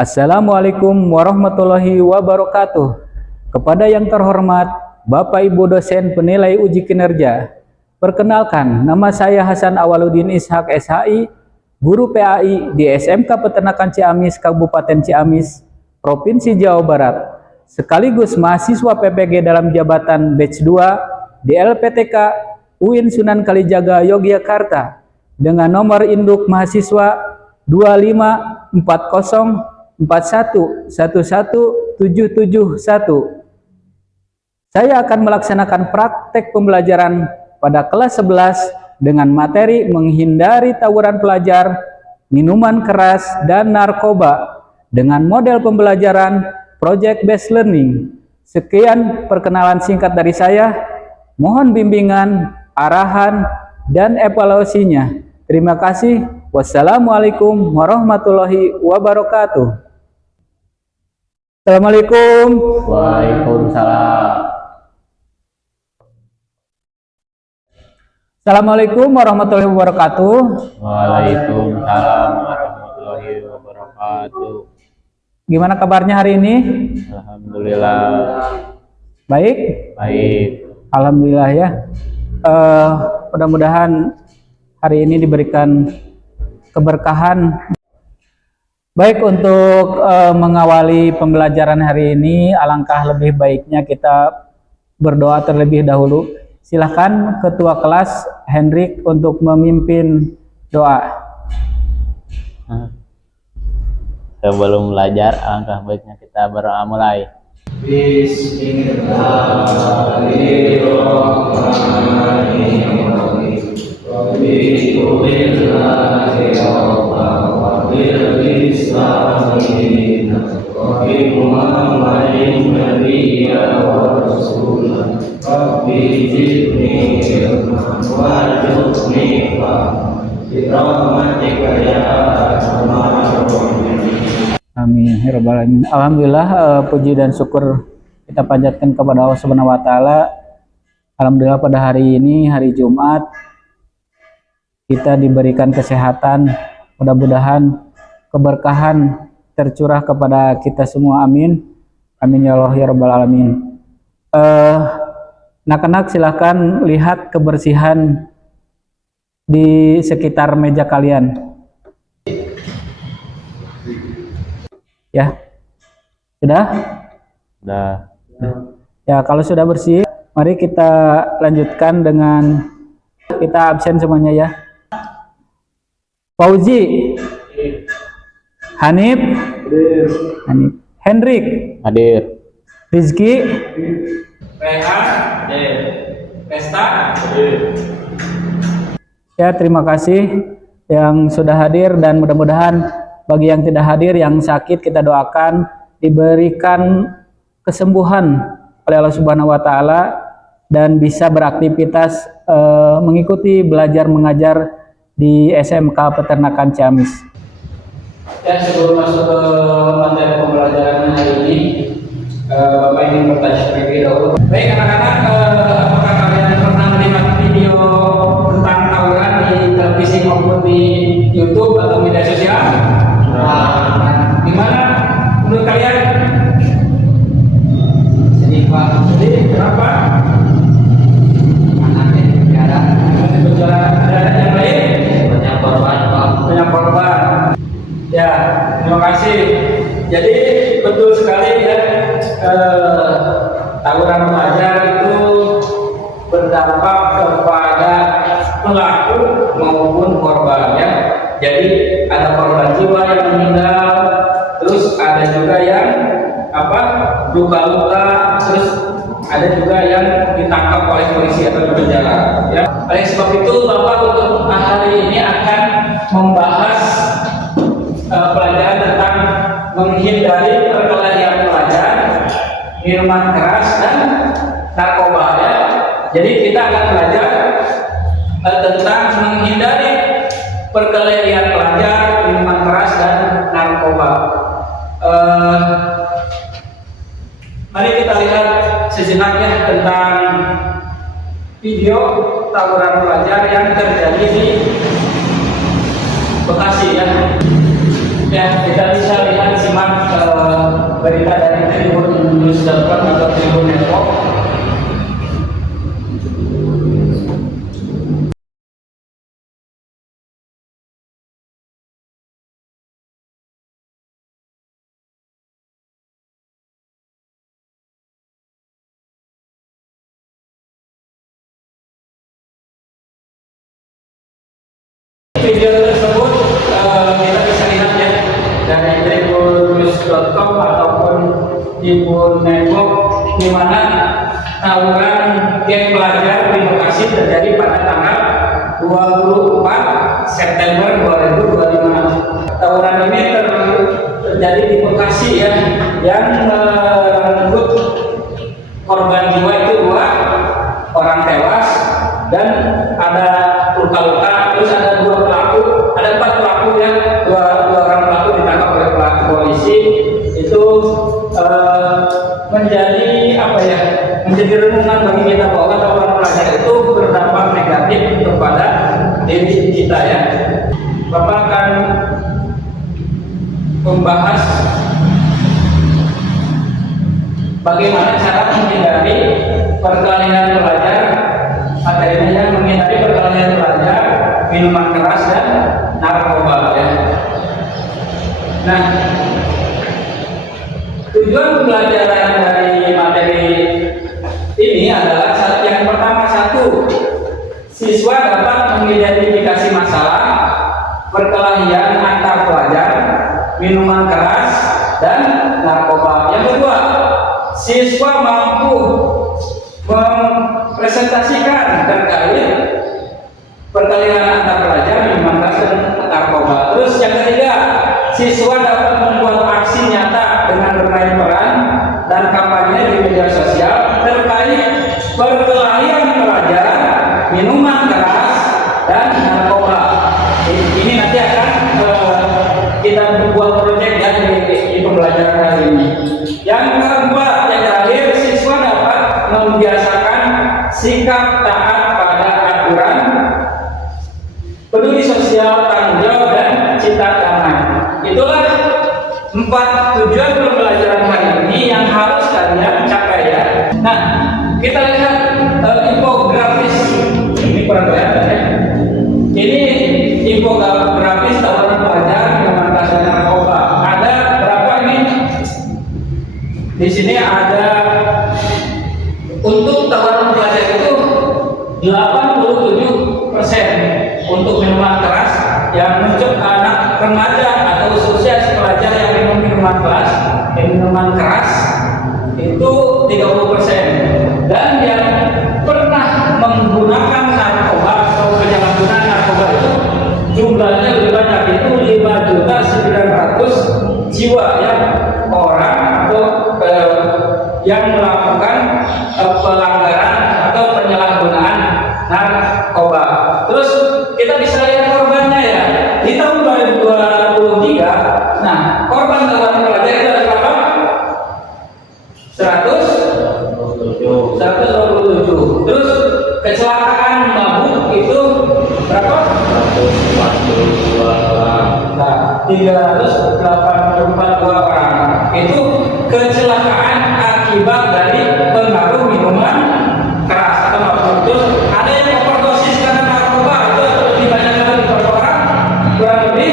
Assalamualaikum warahmatullahi wabarakatuh. Kepada yang terhormat Bapak Ibu dosen penilai uji kinerja, perkenalkan nama saya Hasan Awaludin Ishak SHI, guru PAI di SMK Peternakan Ciamis, Kabupaten Ciamis, Provinsi Jawa Barat, sekaligus mahasiswa PPG dalam jabatan batch 2 di LPTK UIN Sunan Kalijaga Yogyakarta dengan nomor induk mahasiswa 254041111771. Saya akan melaksanakan praktek pembelajaran pada kelas 11 dengan materi menghindari tawuran pelajar, minuman keras, dan narkoba dengan model pembelajaran project based learning. Sekian perkenalan singkat dari saya. Mohon bimbingan, arahan, dan evaluasinya. Terima kasih. Wassalamualaikum warahmatullahi wabarakatuh. Assalamualaikum. Waalaikumsalam. Assalamualaikum warahmatullahi wabarakatuh. Waalaikumsalam warahmatullahi wabarakatuh. Gimana kabarnya hari ini? Alhamdulillah. Baik? Baik. Alhamdulillah ya. Mudah-mudahan hari ini diberikan keberkahan. Baik, untuk mengawali pembelajaran hari ini, alangkah lebih baiknya kita berdoa terlebih dahulu. Silahkan Ketua Kelas Hendrik untuk memimpin doa. Sebelum belajar, alangkah baiknya kita berdoa mulai. Amin ya rabbal alamin. Alhamdulillah, puji dan syukur kita panjatkan kepada Allah Subhanahu wa taala. Alhamdulillah pada hari ini, hari Jumat, kita diberikan kesehatan. Mudah-mudahan keberkahan tercurah kepada kita semua. Amin. Amin ya Allah ya rabbal alamin. Anak-anak silahkan lihat kebersihan di sekitar meja kalian. Ya, sudah? Udah. Ya, kalau sudah bersih, mari kita lanjutkan dengan kita absen semuanya ya. Fauzi, Hanif, Hendrik, Hadir. Rizky, Rehan, Pesta. Ya, terima kasih yang sudah hadir, dan mudah-mudahan bagi yang tidak hadir, yang sakit, kita doakan diberikan kesembuhan oleh Allah Subhanahu wa taala dan bisa beraktivitas mengikuti belajar mengajar di SMK Peternakan Ciamis. Dan sebelum masuk ke materi pembelajaran hari ini, Bapak ingin bertanya terlebih dahulu. Baik anak-anak, apakah kalian pernah melihat video tentang tawuran di televisi maupun di YouTube atau media sosial? Nah, gimana menurut kalian? Sedih Pak. Sedih, kenapa? Anaknya berjalan. Ada yang lain? Banyak korban Pak. Banyak korban. Ya, terima kasih. Jadi betul sekali ya, tawuran pelajar itu berdampak kepada pelaku maupun korbannya. Jadi ada korban jiwa yang meninggal, terus ada juga yang luka-luka, terus ada juga yang ditangkap oleh polisi atau di penjara. Ya. Oleh sebab itu Bapak untuk hari ini akan membahas pelajaran tentang menghindari perkelahian pelajar, minuman keras, dan narkoba. Ya. Jadi kita akan belajar tentang menghindari perkelahian pelajar, minuman keras, dan narkoba. Mari kita lihat sejenak ya tentang video tawuran pelajar yang terjadi di Bekasi ya. Ya, kita bisa lihat simak Ibu nengok di mana tawuran geng pelajar di Bekasi terjadi pada tanggal 24 September 2025. Tawuran ini terjadi di Bekasi ya, yang merenggut korban jiwa itu 2 orang tewas dan ada luka-luka. Terus ada 4 pelaku ya, 2 orang pelaku ditangkap oleh pelaku polisi. Itu menjadi renungan bagi kita bahwa tawuran pelajar itu berdampak negatif kepada diri kita ya. Bapak akan membahas bagaimana cara menghindari perkelahian pelajar. Materinya menghindari perkelahian pelajar, minuman keras dan narkoba ya. Nah, tujuan pembelajaran dari materi ini adalah yang pertama, 1, siswa dapat mengidentifikasi masalah perkelahian antar pelajar, minuman keras dan narkoba. Yang kedua, siswa mampu mempresentasikan terkait perkelahian antar pelajar, minuman keras dan narkoba. Terus yang ketiga, siswa dapat membuat aksi nyata dengan bermain peran dan kampanye di media sosial terkait perkelahian pelajar, minuman keras dan narkoba. Ini nanti akan kita buat proyek ya di pembelajaran hari ini. Yang keempat, yang terakhir, siswa dapat membiasakan sikap taat pada aturan, peduli sosial, tanggung jawab dan cinta damai. Itulah 4 tujuan pembelajaran hari ini yang harus kalian capai ya. Nah, kita lihat infografis ini perhatian ya. Ini infografis tawuran pelajar minuman keras dan narkoba. Ada berapa ini? Di sini ada untuk tawuran pelajar itu 87% untuk minuman keras yang muncul anak remaja atau usia pelajar yang minum minuman keras itu 30%, dan yang pernah menggunakan narkoba atau penyalahgunaan narkoba itu jumlahnya lebih banyak, itu 5.900.000 jiwa ya, orang atau yang melakukan pelanggaran atau penyalahgunaan narkoba. Terus kita bisa lihat korbannya ya. Di tahun 2023, nah korban tawuran pelajar itu ada berapa? 127. Terus kecelakaan mabuk itu berapa? 384 orang. Itu kecelakaan akibat dari pengaruh minuman keras atau mabuk. Terus ada yang overdosis karena narkoba, itu lebih banyak lagi orang, kurang lebih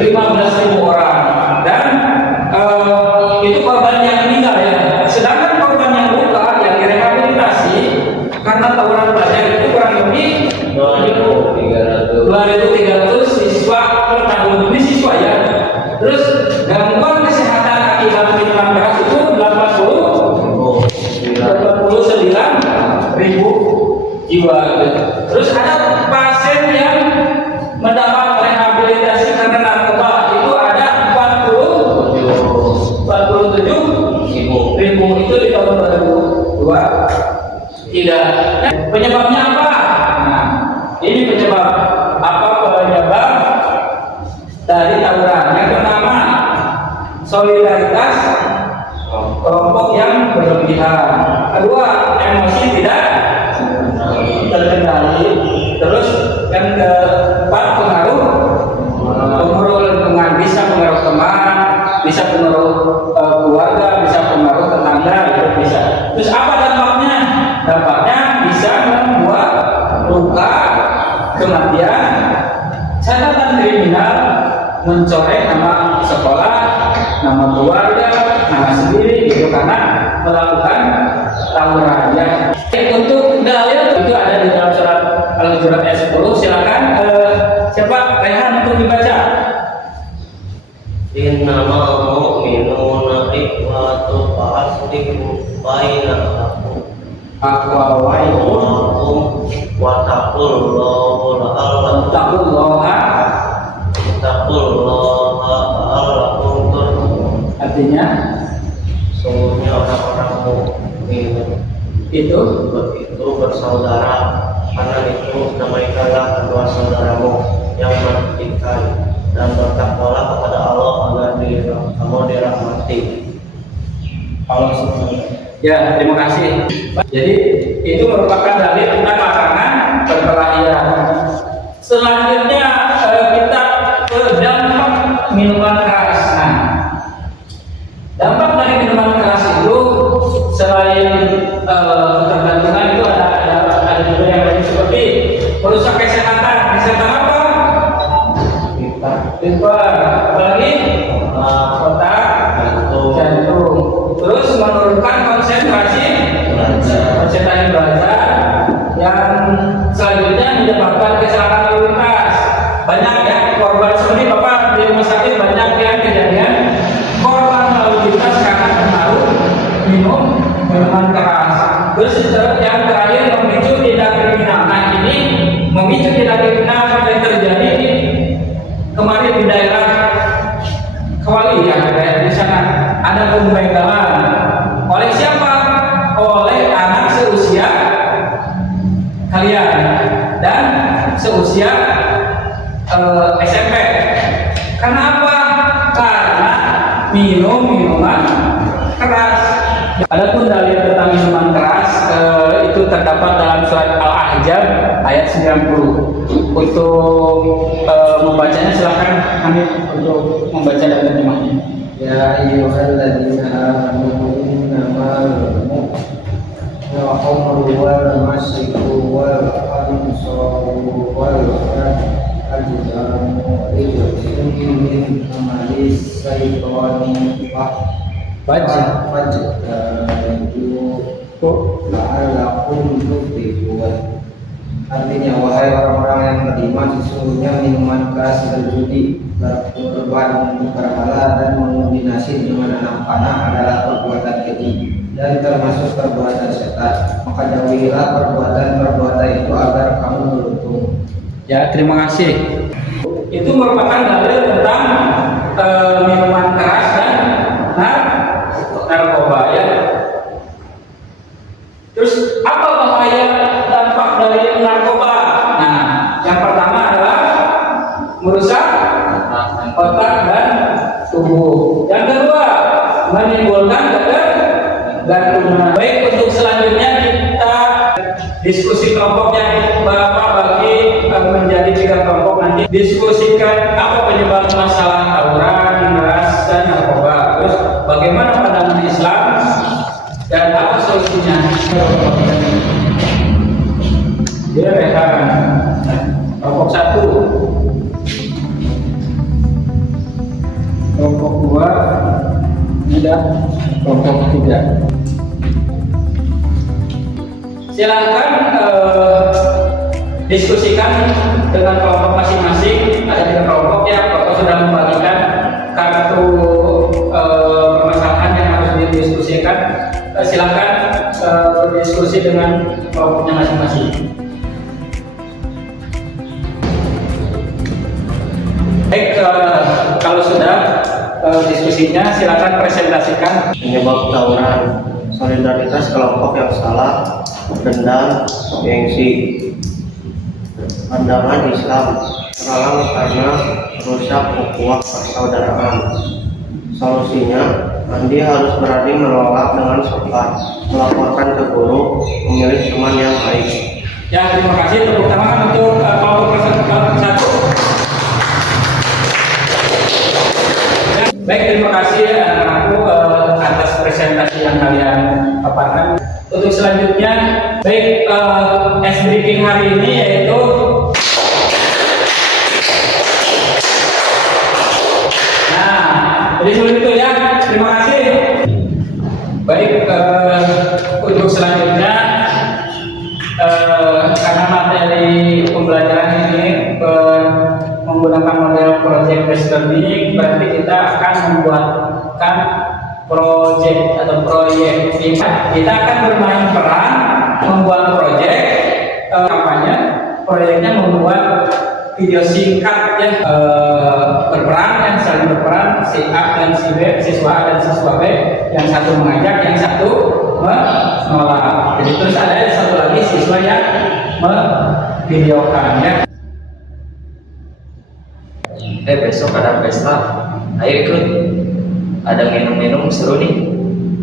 15.000 orang. Dan itu korban yang meninggal ya. Sedangkan korban yang luka yang direhabilitasi karena tawuran pelajar itu kurang lebih 2.300 siswa per tahun. Ini siswa ya. Terus gangguan kesehatan akibat minuman keras itu 89.000 jiwa. Terus ada pasien yang mendapat rehabilitasi karena narkoba, itu ada 47.000 itu di tahun 2023. Penyebabnya apa? Nah, ini penyebab dari tawuran. Yang pertama, solidaritas kelompok yang berlebihan. Kedua, emosi tidak terkendali. Terus yang keempat, pengaruh lingkungan, bisa pengaruh teman, bisa pengaruh keluarga, bisa pengaruh tetangga, itu bisa. Terus apa dampaknya? Dampaknya bisa membuat luka, kematian, catatan kriminal, mencoreng nama sekolah, nama keluarga, nama sendiri gitu karena melakukan tawuran ya. Untuk dalil itu ada di dalam surat Al-Hujurat ayat 10. Silakan siapa Rehan untuk dibaca. Innamal mu'minuna Akhwawaikum wattaqullaha la'allakum turhamun. Artinya Sungguhnya orang-orang mukmin itu bersaudara, karena itu damaikanlah kedua saudaramu yang bertikai, dan bertakwalah kepada Allah agar kamu dirahmati. Allah Subhanahu. Ya, terima kasih. Jadi itu merupakan dalil tentang larangan perkelahian. Selanjutnya kita ke dampak minuman keras. Nah, dampak dari minuman keras itu selain ketergantungan itu ada juga yang lain seperti merusak kesehatan. Kesehatan apa? Liver, apalagi otak, jantung. Terus menurunkan konsentrasi belajar. Yang selanjutnya menyebabkan kecelakaan lalu lintas. Banyak ya korban, seperti Bapak di rumah sakit banyak yang kejadian korban lalu lintas karena pengaruh minum minuman keras. Terus yang terakhir memicu tindak kriminal. Nah, ini memicu tindak kriminal yang terjadi kemarin di daerah Kewali ya, di sana ada pembegalan oleh siapa? Oleh anak seusia kalian dan seusia SMP. Karena apa? Karena minum minuman keras. Adapun dalil tentang minuman keras itu terdapat dalam surat Al-Ahzab ayat 90. Untuk membacanya silakan Hamid untuk membaca dan terjemahnya. Ya ayyuhalladzina amanu innamal mu'minuna khamrun wal maisiru wal ansabu wal azlamu rijsun min amalis syaitani la'allakum tuflihun. Artinya, wahai orang-orang yang beriman, sesungguhnya minuman keras, berjudi, berkorban, berhala, dan mengombinasi dengan anak panah adalah perbuatan keji dan termasuk perbuatan setan. Maka jauhilah perbuatan itu agar kamu beruntung. Ya, terima kasih. Itu merupakan dalil tentang minuman keras dan narkoba ya. Terus apa bahaya dampak dari narkoba? Nah, yang pertama adalah merusak otak dan tubuh. Yang kedua, menimbulkan ketergantungan. Baik, untuk selanjutnya kita diskusi kelompoknya. Bapak bagi menjadi 3 kelompok, nanti diskusikan apa penyebab masalah tawuran, miras, dan narkoba. Terus bagaimana pandangan Islam dan apa solusinya? Dia rekan kelompok 1, kelompok 2, dan kelompok 3. Silakan diskusikan dengan kelompok masing-masing. Ada 3 kelompok ya. Bapak sudah membagikan kartu permasalahan yang harus didiskusikan. Silakan berdiskusi dengan kelompoknya masing-masing. Baik, kalau sudah diskusinya, silakan presentasikan. Penyebab tawuran: solidaritas kelompok yang salah, dendam, gengsi. Pandangan Islam: terhalang karena merusak ukhuwah persaudaraan. Solusinya, Andi harus berani menolak dengan sopan, melaporkan ke guru, memilih teman yang baik. Ya, terima kasih. Tepuk tangan untuk kelompok 1. Baik, terima kasih anak-anakku atas presentasi yang kalian paparkan. Untuk selanjutnya, baik, ice breaking hari ini yaitu jadi seperti itu ya. Terima kasih. Baik, untuk selanjutnya karena materi pembelajaran ini menggunakan model project based learning, berarti kita akan membuatkan project atau proyek. Kita akan bermain peran membuat proyek kampanye. Proyeknya membuat video singkat ya, berperan, yang saling berperan, si A dan si B, siswa A dan siswa B, yang satu mengajak, yang satu menolak. Jadi terus ada satu lagi siswa yang memvideokan ya. Besok ada pesta, ayo ikut. Ada minum-minum seru nih.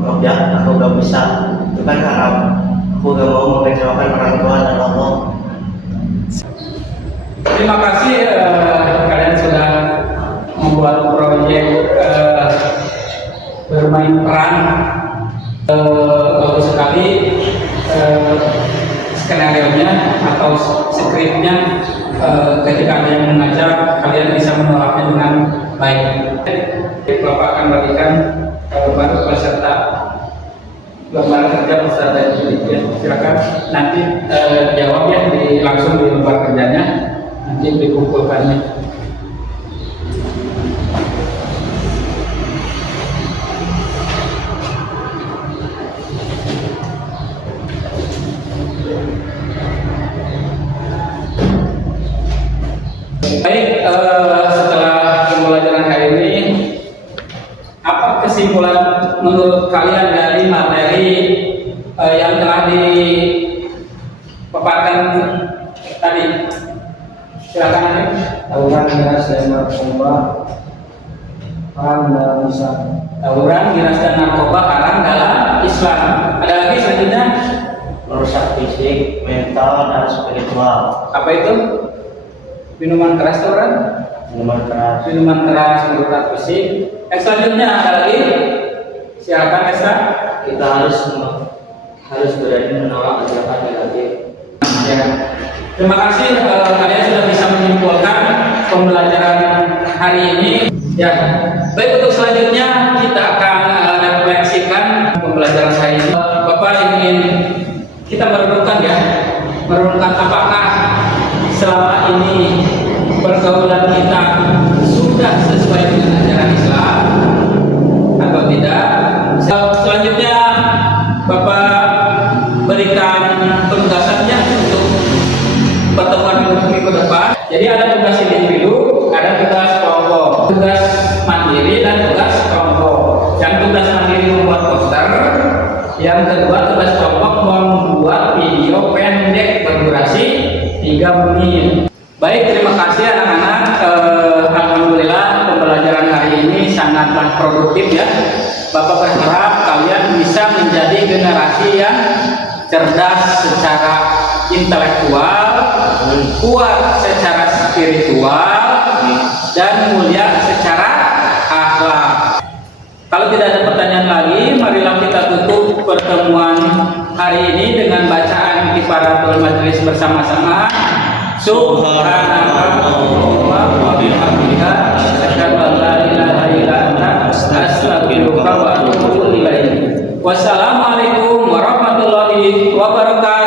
Maaf ya, aku gak bisa. Itu kan haram. Aku gak mau mengecewakan orang tua dan Allah. Terima kasih kalian sudah membuat proyek bermain peran. Bagus sekali skenario-nya atau skripnya. Ketika ada yang mengajar, kalian bisa menolaknya dengan baik. Bapak akan bagikan baru peserta lembar kerja peserta ya. Silakan nanti jawab ya langsung di lembar kerjanya, nanti dikumpulkannya. Baik, setelah pembelajaran hari ini, apa kesimpulan menurut kalian dari materi yang telah dipaparkan tadi? Silakan Andi. Tawuran miras dan narkoba haram dalam Islam. Tawuran, miras dan narkoba haram dalam Islam. Ada lagi selanjutnya? Merusak fisik, mental, dan spiritual. Apa itu? Minuman keras, tawuran? Minuman keras. Minuman keras merusak fisik. Selanjutnya ada lagi? Silakan Esa. Kita harus berani menolak ajakan negatif. Ya. Terima kasih kalian sudah bisa menyimpulkan pembelajaran hari ini. Ya. Baik, untuk selanjutnya kita akan refleksikan pembelajaran hari ini. Bapak ingin kita merenungkan ya, merenungkan apakah selama ini pergaulan kita sudah sesuai dengan ajaran Islam atau tidak. Selanjutnya Bapak berikan penugasannya untuk pertemuan minggu depan. Jadi ada tugas individu, ada tugas kelompok, tugas mandiri dan tugas kelompok. Yang tugas mandiri membuat poster, yang kedua tugas kelompok membuat video pendek berdurasi 3 menit. Baik, terima kasih anak-anak. Alhamdulillah pembelajaran hari ini sangatlah produktif ya. Bapak berharap kalian bisa menjadi generasi yang cerdas secara intelektual, kuat secara spiritual, dan mulia secara akhlak. Kalau tidak ada pertanyaan lagi, marilah kita tutup pertemuan hari ini dengan bacaan kifaratul majelis bersama-sama. Subhanallah wa bihamdika asyhadu an la ilaha illa anta astaghfiruka wa atubu ilaik. Wassalamualaikum warahmatullahi wabarakatuh.